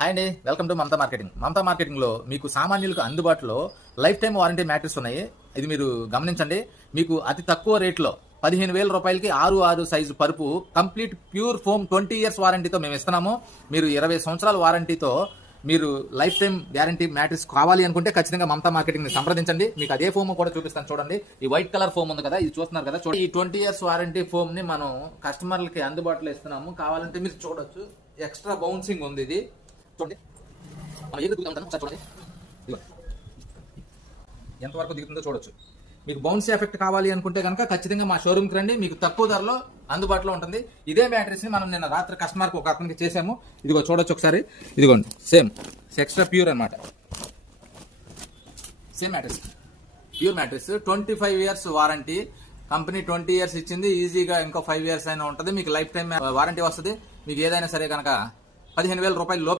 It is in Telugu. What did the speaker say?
హాయ్ అండి, welcome to Mamata marketing. Mamata marketing లో మీకు సామాన్యులకు అందుబాటులో లైఫ్ టైం వారంటీ మ్యాట్రిక్స్ ఉన్నాయి. ఇది మీరు గమనించండి. మీకు అతి తక్కువ రేట్లో 15,000 రూపాయలకి 6 సైజు పరుపు కంప్లీట్ ప్యూర్ ఫోమ్ 20 ఇయర్స్ వారంటీతో మేము ఇస్తున్నాము. మీరు 20 సంవత్సరాల వారంటీతో మీరు లైఫ్ టైం గ్యారంటీ మ్యాట్రిక్స్ కావాలి అనుకుంటే ఖచ్చితంగా మమతా మార్కెటింగ్ ని సంప్రదించండి. మీకు అదే ఫోమ్ కూడా చూపిస్తాను చూడండి. ఈ వైట్ కలర్ ఫోమ్ ఉంది కదా, ఇది చూస్తున్నారు కదా. చూడండి, ఈ 20 ఇయర్స్ వారంటీ ఫోమ్ ని మనం కస్టమర్లకి అందుబాటులో ఇస్తున్నాము. కావాలంటే మీరు చూడొచ్చు, ఎక్స్ట్రా బౌన్సింగ్ ఉంది. ఇది చూడండి, మనం ఏది దిగుతాం ఒకసారి చూడండి, ఎంతవరకు దిగుతుందో చూడొచ్చు. మీకు బౌన్స్ ఎఫెక్ట్ కావాలి అనుకుంటే కనుక ఖచ్చితంగా మా షోరూమ్కి రండి, మీకు తక్కువ ధరలో అందుబాటులో ఉంటుంది. ఇదే బ్యాటరీస్ ని మనం నిన్న రాత్రి కస్టమర్కి ఒక అతనికి చేసాము. ఇదిగో చూడొచ్చు ఒకసారి, ఇదిగోండి సేమ్ ఎక్స్ట్రా ప్యూర్ అనమాట. Same matrix, pure matrix, 25 years warranty. Company 20 years ఇచ్చింది, ఈజీగా ఇంకో 5 ఇయర్స్ అయినా ఉంటుంది. మీకు లైఫ్ టైం వారంటీ వస్తుంది. మీకు ఏదైనా సరే కనుక 15,000 రూపాయలు